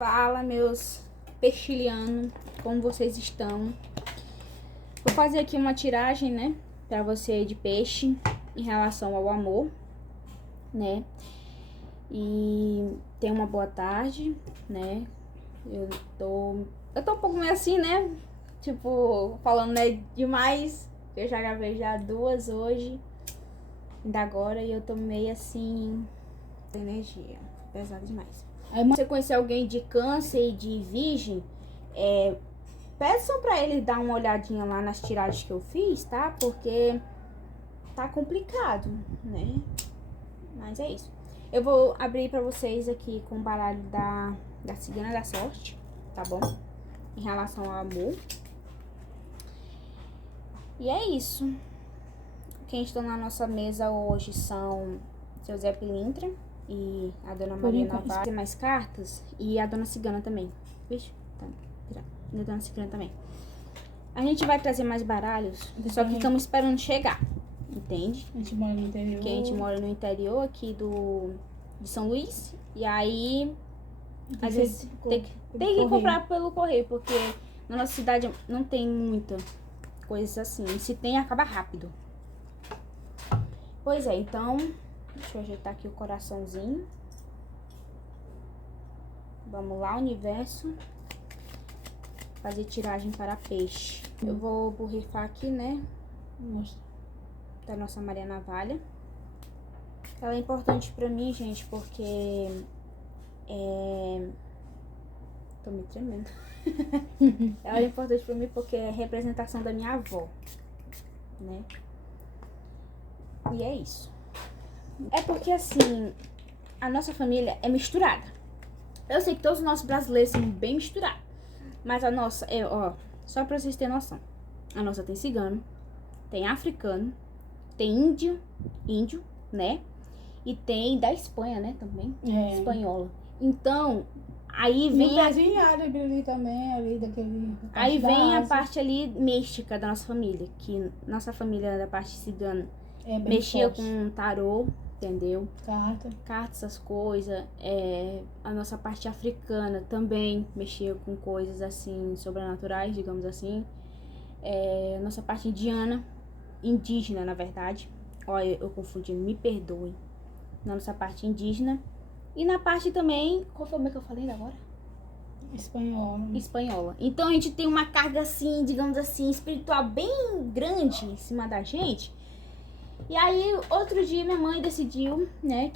Fala, meus peixilianos, como vocês estão? Vou fazer aqui uma tiragem, né, pra você de peixe em relação ao amor, né? E tenha uma boa tarde, né? Eu tô um pouco meio assim, né? Tipo, falando, né, demais. Eu já gravei já 2 hoje, ainda agora, e eu tô meio assim, energia, pesado demais. Aí, se você conhecer alguém de câncer e de virgem, peçam pra ele dar uma olhadinha lá nas tiragens que eu fiz, tá? Porque tá complicado, né? Mas é isso. Eu vou abrir pra vocês aqui com o baralho da Cigana da Sorte, tá bom? Em relação ao amor. E é isso. Quem estão na nossa mesa hoje são seu Zé Pilintra e a Dona Maria Navarro. Tem mais cartas e a Dona Cigana também. Vixe, tá virado. E a Dona Cigana também. A gente vai trazer mais baralhos, só que estamos esperando chegar, entende? A gente mora no interior. Porque a gente mora no interior aqui de São Luís. E aí, às vezes, tem que comprar pelo correio, porque na nossa cidade não tem muita coisa assim. E se tem, acaba rápido. Pois é, então, deixa eu ajeitar aqui o coraçãozinho. Vamos lá, universo. Fazer tiragem para peixe. Eu vou borrifar aqui, né? Da nossa Maria Navalha. Ela é importante pra mim, gente, porque tô me tremendo. Ela é importante pra mim porque é representação da minha avó, né? E é isso. É porque, assim, a nossa família é misturada. Eu sei que todos os nossos brasileiros são bem misturados. Mas a nossa, só pra vocês terem noção. A nossa tem cigano, tem africano, tem índio, né? E tem da Espanha, né, também. Espanhola. Então, aí vem árabe ali também, ali daquele... Aí vem a parte ali mística da nossa família. Que nossa família da parte cigana mexia com tarô, entendeu? Cartas, essas coisas. A nossa parte africana também mexia com coisas assim, sobrenaturais, digamos assim. A nossa parte indígena, na verdade. Olha, eu confundi, me perdoem. Na nossa parte indígena. E na parte também, qual foi o que eu falei agora? Espanhola. Então a gente tem uma carga assim, digamos assim, espiritual bem grande em cima da gente. E aí, outro dia minha mãe decidiu, né?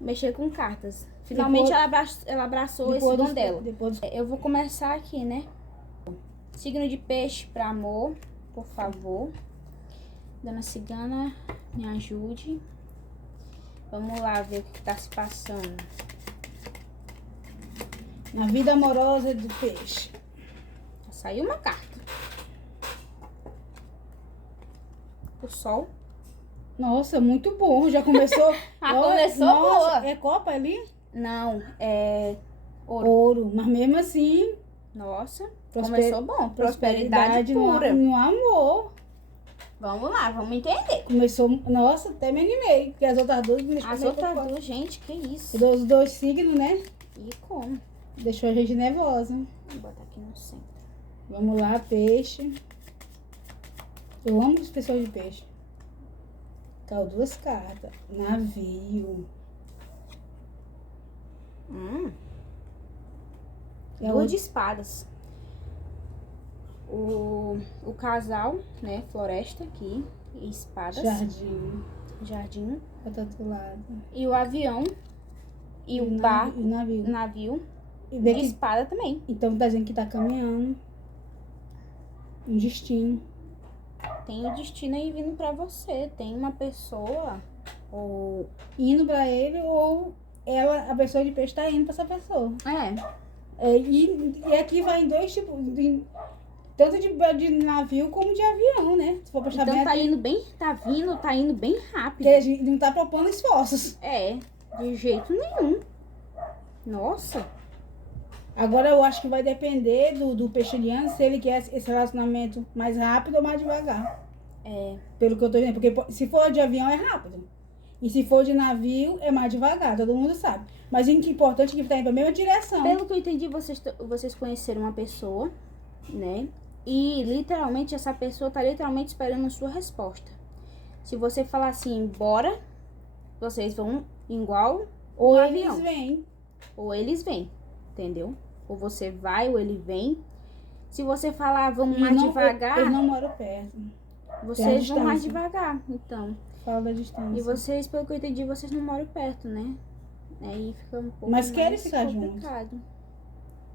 Mexer com cartas. Finalmente ela abraçou esse dom dela. Eu vou começar aqui, né? Signo de peixe para amor, por favor. Dona Cigana, me ajude. Vamos lá ver o que tá se passando. Na vida amorosa do peixe. Saiu uma carta. O sol. Nossa, muito bom. Já começou. Começou boa. É copa ali? Não, é ouro. Mas mesmo assim. Nossa, começou bom. Prosperidade pura. No amor. Vamos lá, vamos entender. Começou. Nossa, até me animei. Porque as outras duas. As outras duas, gente, que isso? Os dois signos, né? E como? Deixou a gente nervosa. Vou botar aqui no centro. Vamos lá, peixe. Eu amo as pessoas de peixe. Caiu 2 cartas. Navio. Duas de espadas. O casal, né? Floresta aqui. E espadas. Jardim. Tá do lado. E o avião. E o barco. E o navio. E de espada também. Então tá dizendo que tá caminhando. Um destino. Tem o destino aí vindo pra você. Tem uma pessoa ou indo pra ele, ou a pessoa de peixe tá indo pra essa pessoa. E aqui vai em 2 tipos, tanto de navio como de avião, né? Se for prestar então bem tá indo bem rápido. Porque a gente não tá propondo esforços. De jeito nenhum. Nossa. Agora eu acho que vai depender do peixiliano se ele quer esse relacionamento mais rápido ou mais devagar. Pelo que eu tô vendo. Porque se for de avião é rápido. E se for de navio, é mais devagar, todo mundo sabe. Mas o importante é que tá indo pra mesma direção. Pelo que eu entendi, vocês conheceram uma pessoa, né? E literalmente essa pessoa tá literalmente esperando a sua resposta. Se você falar assim, bora, vocês vão igual ou no eles avião. Vêm. Ou eles vêm, entendeu? Ou você vai ou ele vem. Se você falar, vamos mais devagar... Eles não moram perto. Vocês vão mais devagar, então. Fala da distância. E vocês, pelo que eu entendi, vocês não moram perto, né? Aí fica um pouco Mas querem mais ficar complicado. juntos.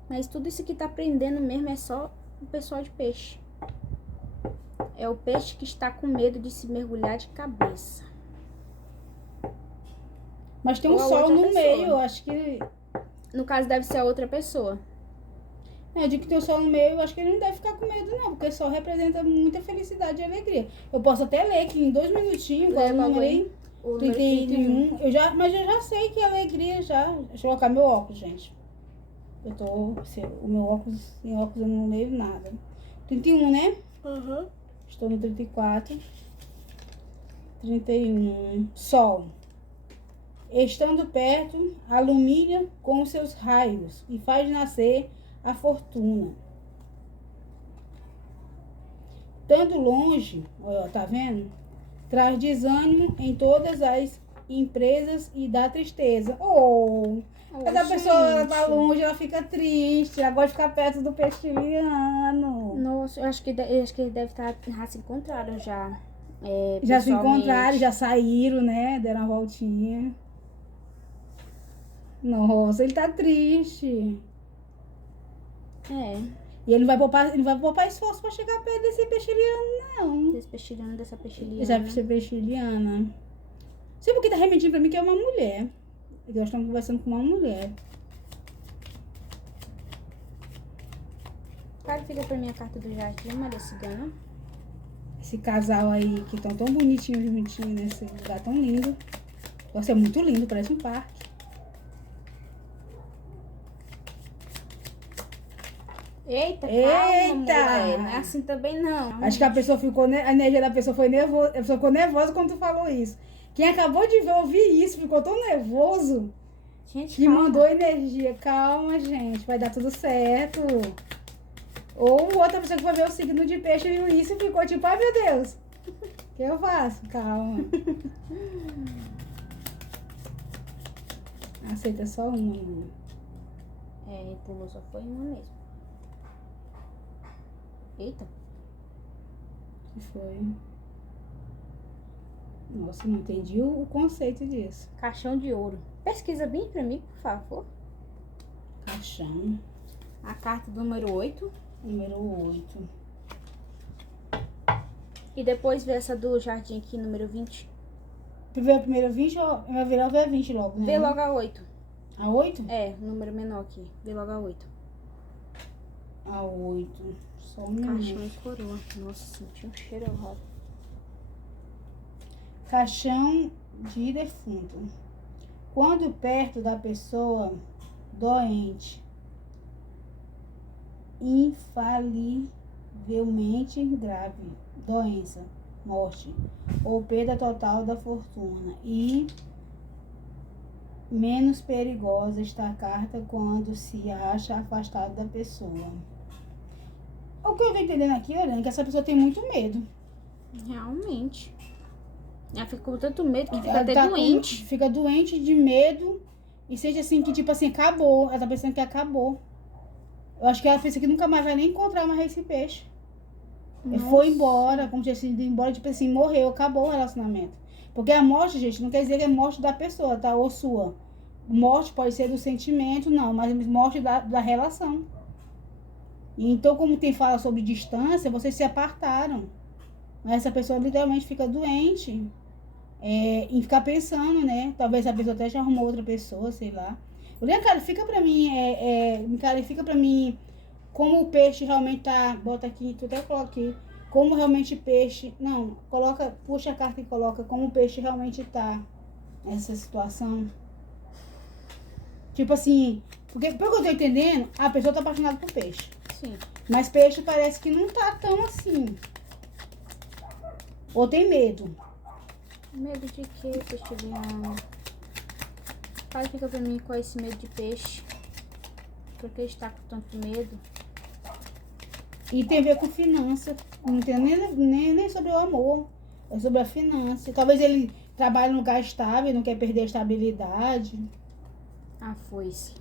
Mas tudo isso que tá aprendendo mesmo é só o pessoal de peixe. É o peixe que está com medo de se mergulhar de cabeça. Mas tem um sol no meio, eu acho que... No caso, deve ser a outra pessoa. Eu digo que tem o sol no meio, eu acho que ele não deve ficar com medo, não. Porque o sol representa muita felicidade e alegria. Eu posso até ler que em 2 minutinhos, igual eu lembrei, 31. Mas eu já sei que alegria já... Deixa eu colocar meu óculos, gente. O meu óculos, sem óculos eu não leio nada. 31, né? Uhum. Estou no 34. 31. Sol. Estando perto, alumina com os seus raios e faz nascer a fortuna. Estando longe, ó, tá vendo? Traz desânimo em todas as empresas e dá tristeza. Mas a pessoa ela tá longe, ela fica triste, ela gosta de ficar perto do peixiliano. Nossa, eu acho que eles devem já se encontraram já. Já se encontraram, já saíram, né? Deram uma voltinha. Nossa, ele tá triste. E ele não vai poupar esforço pra chegar perto desse peixiliano, não. Dessa peixiliana. Essa peixiliana. Sabe o que tá remetindo pra mim que é uma mulher. Nós estamos conversando com uma mulher. Clarifica pra mim a carta do Jardim, Maria Cigana. Esse casal aí que estão tão bonitinhos juntinhos nesse lugar tão lindo. Nossa, é muito lindo, parece um parque. Eita, calma, mulher. Não é assim também, não. Acho que a pessoa ficou... A energia da pessoa foi nervosa. A pessoa ficou nervosa quando tu falou isso. Quem acabou de ouvir isso ficou tão nervoso. Gente, que mandou energia. Calma, gente. Vai dar tudo certo. Ou outra pessoa que foi ver o signo de peixe e isso ficou tipo, ai meu Deus. O que eu faço? Calma. Aceita só uma, menina. Pulou só foi uma mesmo. Eita. Que foi? Nossa, não entendi o conceito disso. Caixão de ouro. Pesquisa bem pra mim, por favor. Caixão. A carta número 8. Número 8. E depois vê essa do jardim aqui, número 20. Tu vê a primeira 20 ou vai virar a 20 logo, né? Vê logo a 8. A 8? O número menor aqui. Vê logo a 8. A 8. Só um caixão e coroa. Nossa, senti um cheiro horroroso. Caixão de defunto. Quando perto da pessoa doente, infalivelmente grave, doença, morte ou perda total da fortuna, e menos perigosa está a carta quando se acha afastado da pessoa. O que eu tô entendendo aqui, Helena, é que essa pessoa tem muito medo. Realmente. Ela fica com tanto medo que fica até doente. Fica doente de medo e seja assim, que tipo assim, acabou. Ela tá pensando que acabou. Eu acho que ela pensa que nunca mais vai nem encontrar mais esse peixe. Foi embora, como tivesse ido embora, tipo assim, morreu, acabou o relacionamento. Porque a morte, gente, não quer dizer que é morte da pessoa, tá? Ou sua. Morte pode ser do sentimento, não, mas morte da relação. Então, como tem fala sobre distância, vocês se apartaram. Mas essa pessoa literalmente fica doente. E ficar pensando, né? Talvez a pessoa até já arrumou outra pessoa, sei lá. Cara, fica pra mim, fica pra mim como o peixe realmente tá. Bota aqui, tu até coloca aqui. Como realmente peixe. Não, puxa a carta e coloca como o peixe realmente tá nessa situação. Tipo assim, porque pelo que eu tô entendendo, a pessoa tá apaixonada por peixe. Sim. Mas peixe parece que não tá tão assim. Ou tem medo. Medo de quê, peixiliano? Fala, fica pra mim qual é esse medo de peixe. Por que está com tanto medo? E tem a ver com finança. Não tem nem sobre o amor. É sobre a finança. Talvez ele trabalhe num lugar estável, não quer perder a estabilidade. Ah, foi-se.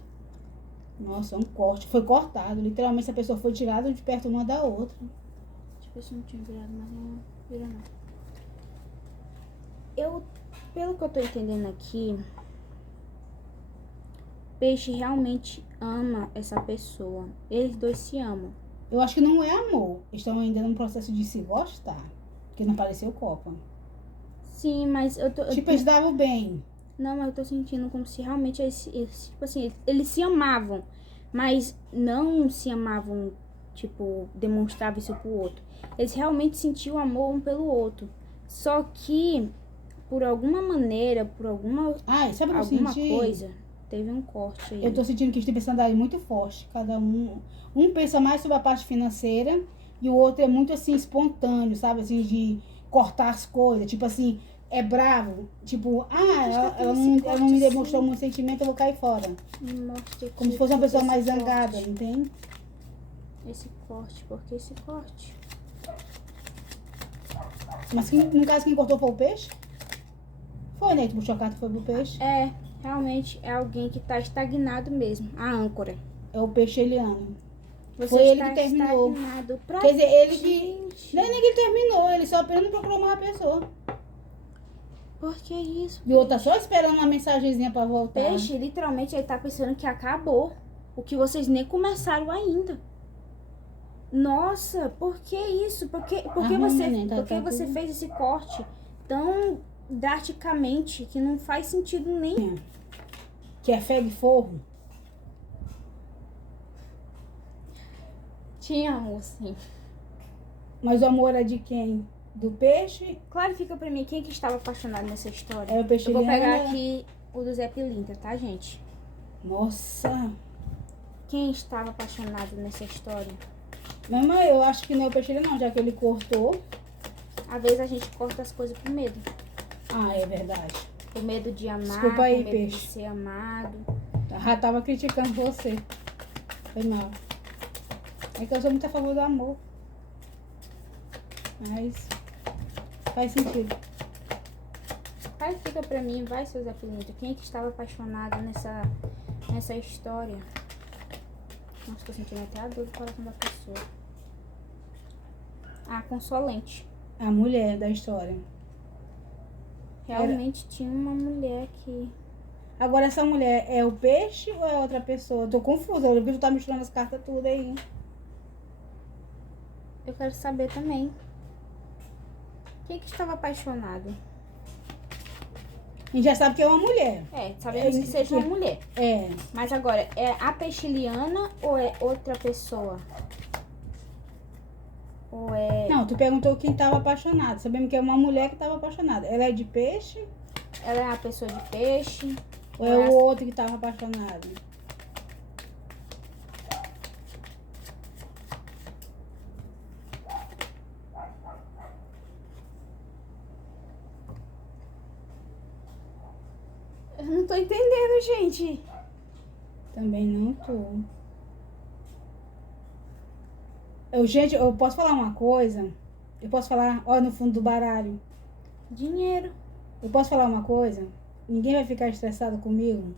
Nossa, um corte. Foi cortado. Literalmente, essa pessoa foi tirada de perto uma da outra. Deixa eu ver se não tinha virado, mas não virou não. Pelo que eu tô entendendo aqui, peixe realmente ama essa pessoa. Eles dois se amam. Eu acho que não é amor. Estão ainda num processo de se gostar. Porque não pareceu Copa. Sim, mas eu tô... Tipo, eles davam bem. Não, mas eu tô sentindo como se realmente tipo assim, eles se amavam. Mas não se amavam, tipo, demonstravam isso pro outro. Eles realmente sentiam amor um pelo outro. Só que, por alguma maneira, por alguma coisa, teve um corte aí. Eu tô sentindo que eles têm personalidade muito forte. Cada um pensa mais sobre a parte financeira e o outro é muito assim, espontâneo, sabe? Assim, de cortar as coisas. Tipo assim, é bravo. Tipo, ela não me demonstrou muito sentimento, eu vou cair fora. Como se fosse uma pessoa mais zangada, entende? Esse corte, por que esse corte? Mas no caso, quem cortou foi o peixe? Foi, né? Tu puxou a carta, foi pro peixe? É, realmente é alguém que tá estagnado mesmo. A âncora. É o peixe eliano. Você foi ele que terminou. Quer dizer, ele que... Não é nem que ele terminou, ele só apenas procurou mais a pessoa. Por que isso? E o outro tá só esperando uma mensagenzinha pra voltar. Peixe, literalmente, ele tá pensando que acabou. O que vocês nem começaram ainda. Nossa, por que isso? Por que você fez esse corte tão drasticamente que não faz sentido nenhum? Que é fé de forro. Tinha amor, sim. Mas o amor é de quem? Do peixe? Clarifica pra mim quem que estava apaixonado nessa história. É o peixe. Eu vou pegar aqui o do Zé Pilintra, tá, gente? Nossa. Quem estava apaixonado nessa história? Mamãe, eu acho que não é o peixe não, já que ele cortou. Às vezes a gente corta as coisas por medo. Ah, é verdade. Por medo de amar, desculpa aí, por medo peixe. de ser amado. Já tava criticando você. Foi mal. É que eu sou muito a favor do amor. Mas faz sentido. Fica pra mim, vai, seu Zé Pilintra. Quem é que estava apaixonado nessa história? Nossa, tô sentindo até a dor do coração da pessoa. A Consolente. A mulher da história. Realmente tinha uma mulher que... Agora, essa mulher é o peixe ou é outra pessoa? Eu tô confusa, eu vi que tu tá misturando as cartas tudo aí. Eu quero saber também. Quem que estava apaixonado? A gente já sabe que é uma mulher. É, sabemos que seja uma mulher. É. Mas agora, é a Peixiliana ou é outra pessoa? Ou é... Não, tu perguntou quem estava apaixonado. Sabemos que é uma mulher que estava apaixonada. Ela é de peixe? Ela é a pessoa de peixe? Ou é o outro que estava apaixonado? Eu não tô entendendo, gente. Também não tô. Gente, eu posso falar uma coisa? Eu posso falar, ó, no fundo do baralho. Dinheiro. Eu posso falar uma coisa? Ninguém vai ficar estressado comigo?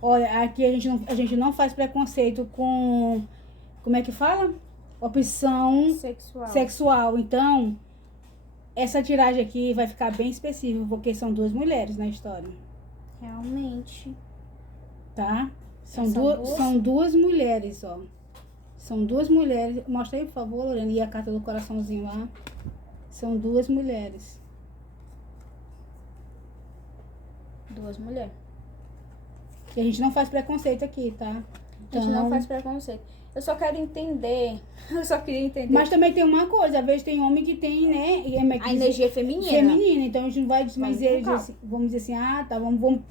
Olha, aqui a gente não faz preconceito com... Como é que fala? Opção sexual. Então, essa tiragem aqui vai ficar bem específica, porque são duas mulheres na história. Realmente. Tá? São duas mulheres, ó. São duas mulheres. Mostra aí, por favor, Lorena. E a carta do coraçãozinho lá. São duas mulheres. Duas mulheres. E a gente não faz preconceito aqui, tá? Então, a gente não faz preconceito. Eu só quero entender. Eu só queria entender. Mas também tem uma coisa. Às vezes tem homem que tem, né? A energia feminina. Feminina. Então a gente não vai dizer assim, vamos dizer assim, ah, tá, vamos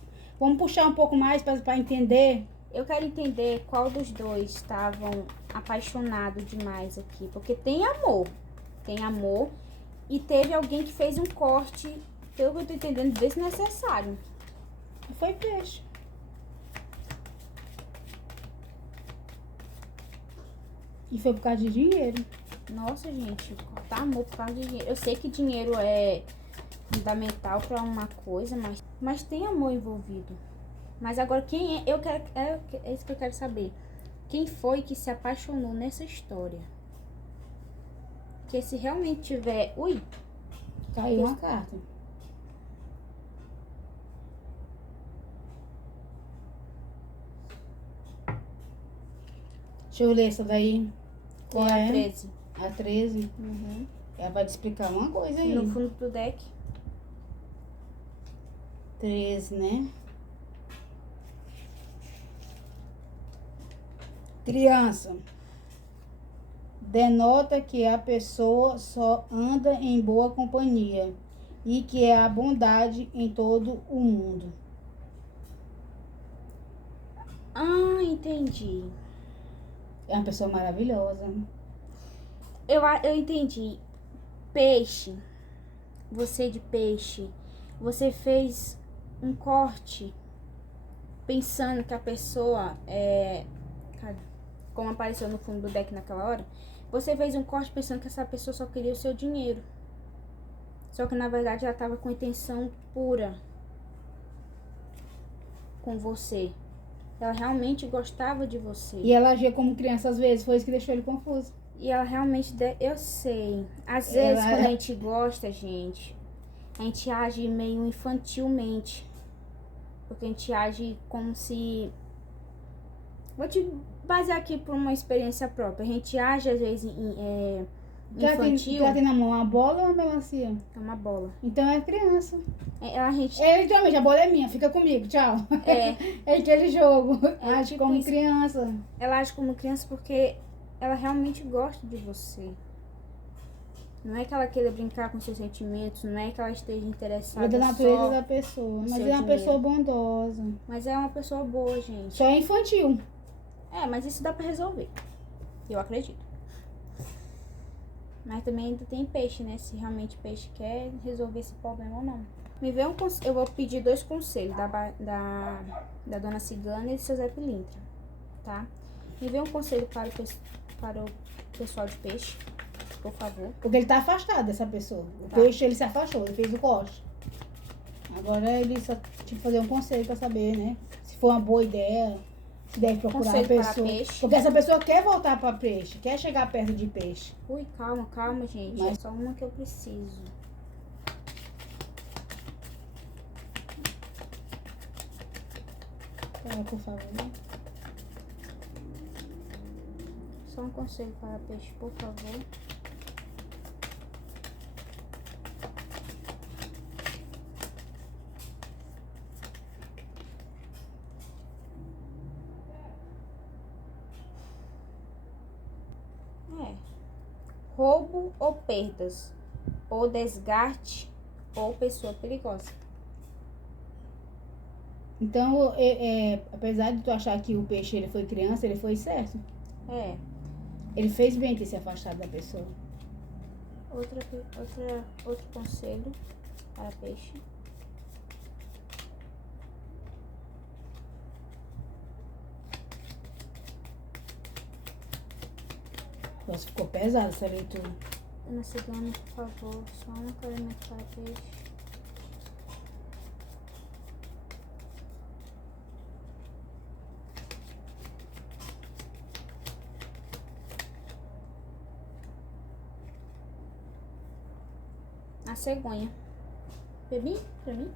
puxar um pouco mais pra entender. Eu quero entender qual dos dois estavam apaixonados demais aqui. Porque tem amor. Tem amor. E teve alguém que fez um corte Pelo que eu tô entendendo, desnecessário. Foi peixe. E foi por causa de dinheiro. Nossa, gente, tá amor por causa de dinheiro. Eu sei que dinheiro é fundamental pra uma coisa, mas tem amor envolvido. Mas agora quem é? É isso que eu quero saber. Quem foi que se apaixonou nessa história? Porque se realmente tiver... Ui! Caiu uma carta. Deixa eu ler essa daí. Qual é? A 13. A 13? Uhum. Ela vai te explicar uma coisa aí. No fundo do deck. 13, né? Criança. Denota que a pessoa só anda em boa companhia e que há bondade em todo o mundo. Ah, entendi. É uma pessoa maravilhosa. Eu entendi. Peixe. Você de peixe. Você fez um corte pensando que a pessoa é... Cara, como apareceu no fundo do deck naquela hora. Você fez um corte pensando que essa pessoa só queria o seu dinheiro. Só que na verdade ela estava com intenção pura com você. Ela realmente gostava de você. E ela agia como criança às vezes, foi isso que deixou ele confuso. E ela realmente... Eu sei. Às vezes quando a gente gosta, gente, a gente age meio infantilmente. Porque a gente age como se... Vou te basear aqui por uma experiência própria. A gente age às vezes infantil. Ela tem na mão uma bola ou uma melancia? É uma bola. Então é criança. A gente... Literalmente, a bola é minha, fica comigo, tchau. É aquele jogo. Age tipo como isso. criança. Ela age como criança porque ela realmente gosta de você. Não é que ela queira brincar com seus sentimentos, não é que ela esteja interessada É da natureza só da pessoa. Mas seu é uma dinheiro. pessoa bondosa. Mas é uma pessoa boa, gente. Só é infantil. Mas isso dá pra resolver. Eu acredito. Mas também ainda tem peixe, né? Se realmente peixe quer resolver esse problema ou não. Me vê eu vou pedir 2 conselhos da Dona Cigana e do seu Zé Pilintra, tá? Me vê um conselho para o pessoal de peixe, por favor. Porque ele tá afastado dessa pessoa. O peixe, ele se afastou, ele fez o corte. Agora ele só tinha que fazer um conselho pra saber, né? Se for uma boa ideia, se deve procurar Conselho a pessoa. para peixe. Porque essa pessoa quer voltar pra peixe, quer chegar perto de peixe. Ui, calma, gente. É só uma que eu preciso. Por favor. Só um conselho para peixe, por favor. Roubo ou perdas, ou desgaste, ou pessoa perigosa. Então, apesar de tu achar que o peixe ele foi criança, ele foi certo. Ele fez bem ter se afastado da pessoa. Outro conselho para peixe. Nossa, ficou pesada essa leitura. Dona Cigana, por favor, só um acolhimento para peixe. A cegonha. Bebi pra mim?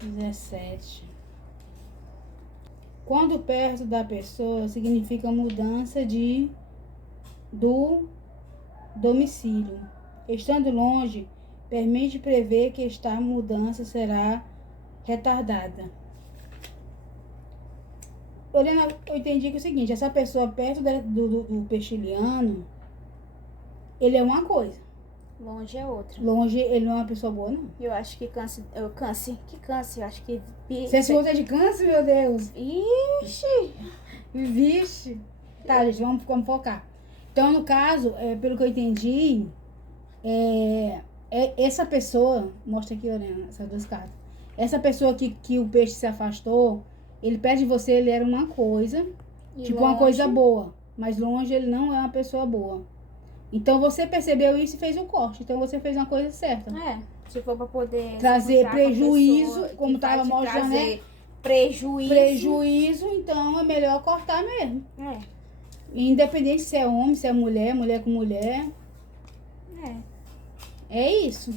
17. Quando perto da pessoa significa mudança do domicílio. Estando longe, permite prever que esta mudança será retardada. Olhando, eu entendi que é o seguinte, essa pessoa perto do peixiliano, ele é uma coisa. Longe é outra. Longe, ele não é uma pessoa boa, não. Eu acho que câncer, eu acho que... Você gosta de câncer, meu Deus? Ixi! Vixe! Tá, gente, vamos focar. Então, no caso, pelo que eu entendi, essa pessoa, mostra aqui, Lorena, essas duas cartas. Essa pessoa que o peixe se afastou, ele perto de você, ele era uma coisa, e tipo longe, uma coisa boa. Mas longe ele não é uma pessoa boa. Então você percebeu isso e fez o corte. Então você fez uma coisa certa. Se for pra poder trazer prejuízo, como tava mostrando, né? Prejuízo, então é melhor cortar mesmo. Independente se é homem, se é mulher, mulher com mulher. É isso.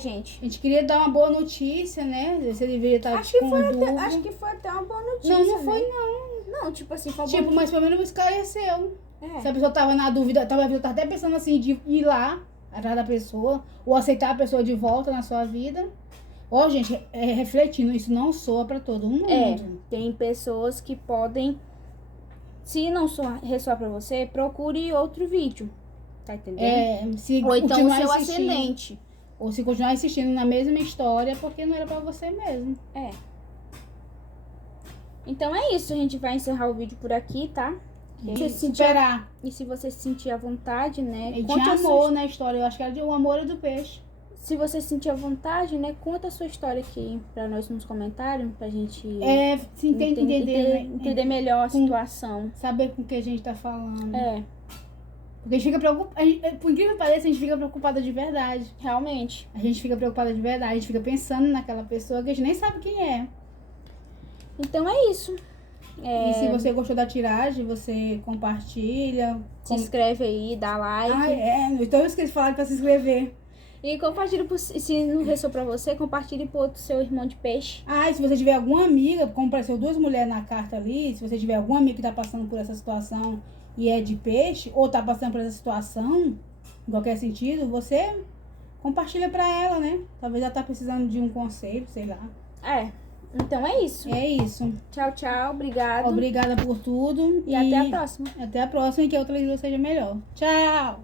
Gente. A gente queria dar uma boa notícia, né? Você deveria estar acho que foi até uma boa notícia. Não, não foi, não. Não, tipo assim, foi tipo, mas pelo menos esclareceu. Se a pessoa tava na dúvida, tava até pensando assim, de ir lá atrás da pessoa, ou aceitar a pessoa de volta na sua vida. Gente, refletindo, isso não soa pra todo mundo. Tem pessoas que podem, se não ressoar pra você, procure outro vídeo. Tá entendendo? Ou então o seu ascendente. Ou se continuar insistindo na mesma história, porque não era pra você mesmo. Então é isso, a gente vai encerrar o vídeo por aqui, tá? E se você se sentir à vontade, né? E tinha amor na história, eu acho que era o amor do peixe. Se você se sentir à vontade, né? Conta a sua história aqui pra nós nos comentários, pra gente entender melhor a situação. Saber com o que a gente tá falando. Porque a gente fica preocupada, por incrível que pareça, a gente fica preocupada de verdade. Realmente. A gente fica preocupada de verdade, a gente fica pensando naquela pessoa que a gente nem sabe quem é. Então é isso. E se você gostou da tiragem, você compartilha. Se inscreve aí, dá like. Então eu esqueci de falar pra se inscrever. E compartilha, se não ressoou pra você, compartilhe pro outro seu irmão de peixe. E se você tiver alguma amiga, como apareceu duas mulheres na carta ali, se você tiver alguma amiga que tá passando por essa situação e é de peixe, ou tá passando por essa situação, em qualquer sentido, você compartilha pra ela, né? Talvez ela tá precisando de um conselho, sei lá. Então é isso. É isso. Tchau, tchau. Obrigada. Obrigada por tudo. E até a próxima. Até a próxima e que a outra leitura seja melhor. Tchau!